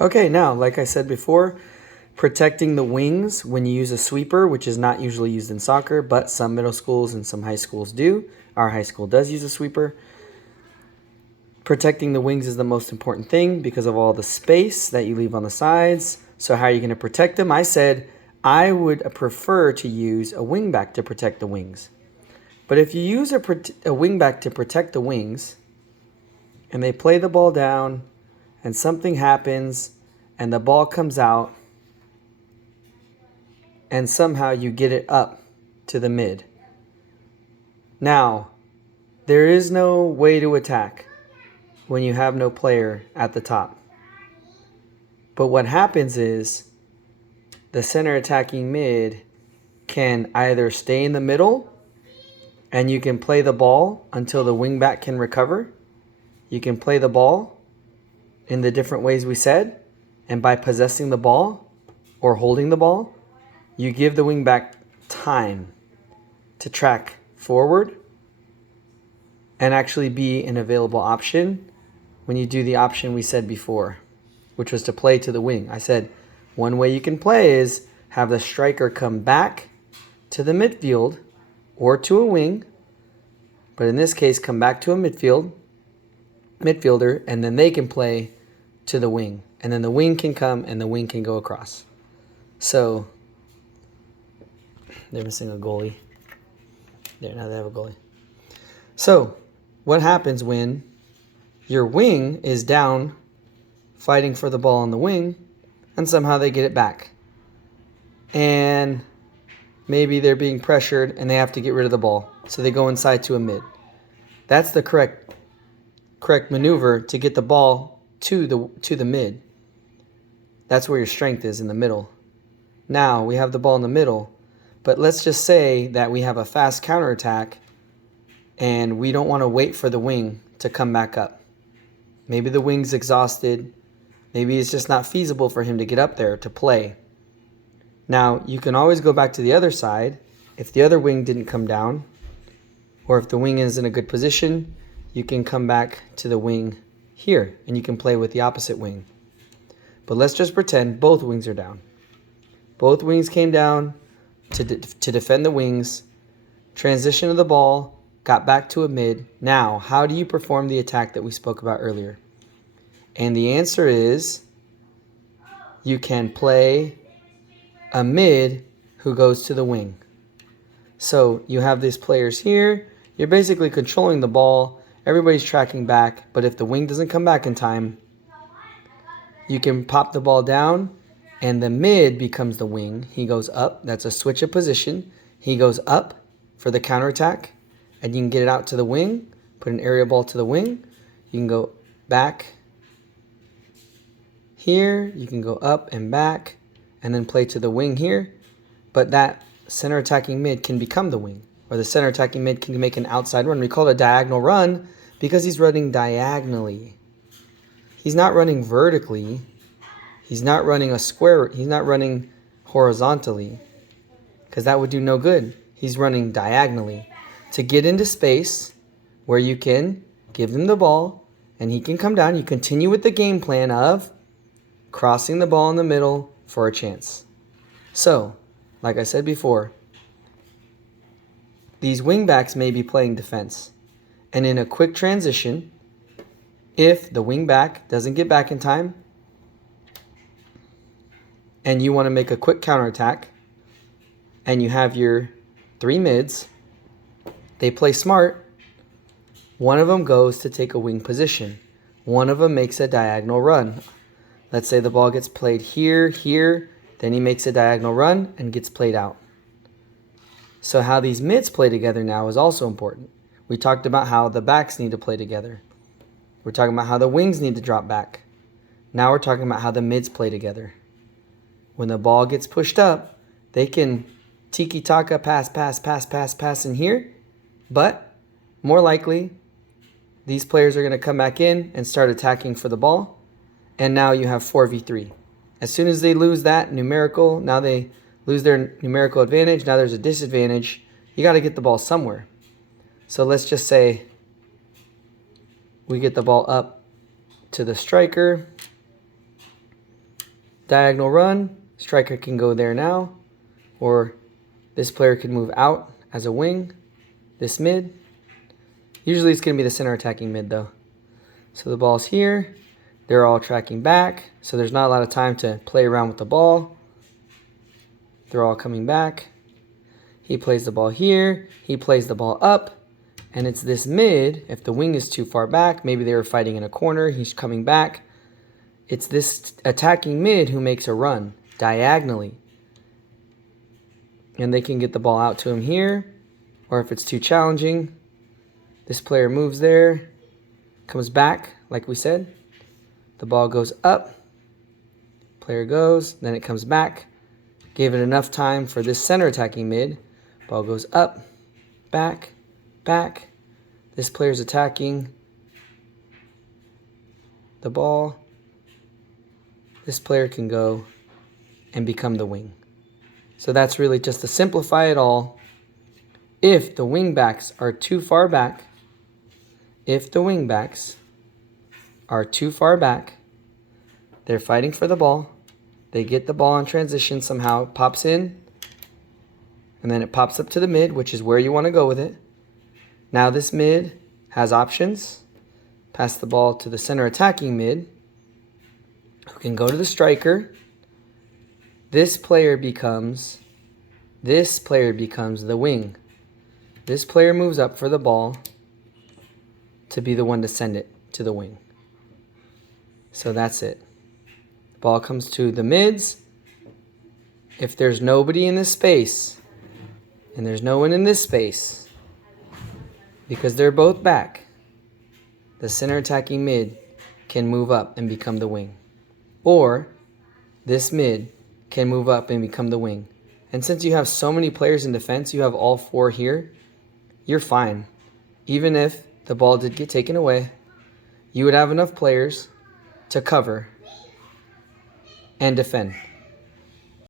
Okay, now, like I said before, protecting the wings when you use a sweeper, which is not usually used in soccer, but some middle schools and some high schools do. Our high school does use a sweeper. Protecting the wings is the most important thing because of all the space that you leave on the sides. So how are you going to protect them? I said I would prefer to use a wingback to protect the wings. But if you use a wingback to protect the wings and they play the ball down and something happens and the ball comes out and somehow you get it up to the mid. Now, there is no way to attack when you have no player at the top. But what happens is the center attacking mid can either stay in the middle and you can play the ball until the wingback can recover. You can play the ball in the different ways we said, and by possessing the ball or holding the ball, you give the wingback time to track forward and actually be an available option when you do the option we said before, which was to play to the wing. I said one way you can play is have the striker come back to the midfield or to a wing, but in this case, come back to a midfielder, and then they can play to the wing. And then the wing can come and the wing can go across. So, they're missing a goalie. There, now they have a goalie. So, what happens when your wing is down fighting for the ball on the wing and somehow they get it back? And maybe they're being pressured and they have to get rid of the ball. So they go inside to a mid. That's the correct maneuver to get the ball to the mid. That's where your strength is, in the middle. Now we have the ball in the middle, but let's just say that we have a fast counterattack and we don't want to wait for the wing to come back up. Maybe the wing's exhausted. Maybe it's just not feasible for him to get up there to play. Now, you can always go back to the other side. If the other wing didn't come down, or if the wing is in a good position, you can come back to the wing here, and you can play with the opposite wing. But let's just pretend both wings are down. Both wings came down to defend the wings, transition of the ball, got back to a mid. Now, how do you perform the attack that we spoke about earlier? And the answer is you can play a mid who goes to the wing. So you have these players here. You're basically controlling the ball. Everybody's tracking back. But if the wing doesn't come back in time, you can pop the ball down and the mid becomes the wing. He goes up. That's a switch of position. He goes up for the counterattack, and you can get it out to the wing, put an area ball to the wing. You can go back here. You can go up and back and then play to the wing here. But that center attacking mid can become the wing, or the center attacking mid can make an outside run. We call it a diagonal run because he's running diagonally. He's not running vertically. He's not running a square. He's not running horizontally because that would do no good. He's running diagonally to get into space where you can give him the ball and he can come down. You continue with the game plan of crossing the ball in the middle for a chance. So, like I said before, these wingbacks may be playing defense. And in a quick transition, if the wingback doesn't get back in time and you want to make a quick counterattack and you have your three mids, they play smart. One of them goes to take a wing position. One of them makes a diagonal run. Let's say the ball gets played here, then he makes a diagonal run and gets played out. So how these mids play together now is also important. We talked about how the backs need to play together. We're talking about how the wings need to drop back. Now we're talking about how the mids play together. When the ball gets pushed up, they can tiki-taka, pass in here. But more likely, these players are going to come back in and start attacking for the ball. And now you have 4v3. As soon as they lose that numerical, now they lose their numerical advantage. Now there's a disadvantage. You got to get the ball somewhere. So let's just say we get the ball up to the striker. diagonal run. Striker can go there now, or this player could move out as a wing, this mid. Usually it's going to be the center attacking mid though. So the ball's here. They're all tracking back, so there's not a lot of time to play around with the ball. They're all coming back. He plays the ball here. He plays the ball up. And it's this mid. If the wing is too far back, maybe they were fighting in a corner. He's coming back. It's this attacking mid who makes a run diagonally. And they can get the ball out to him here. Or if it's too challenging, this player moves there, comes back, like we said. The ball goes up. Player goes, then it comes back. Gave it enough time for this center attacking mid. Ball goes up, back, back. This player's attacking the ball. This player can go and become the wing. So that's really just to simplify it all. If the wing backs are too far back, they're fighting for the ball. They get the ball in transition somehow. It pops in. And then it pops up to the mid, which is where you want to go with it. Now this mid has options. Pass the ball to the center attacking mid, who can go to the striker. This player becomes the wing. This player moves up for the ball to be the one to send it to the wing. So that's it. The ball comes to the mids. If there's nobody in this space, and there's no one in this space, because they're both back, the center attacking mid can move up and become the wing. Or this mid can move up and become the wing. And since you have so many players in defense, you have all four here, you're fine. Even if the ball did get taken away, you would have enough players to cover and defend.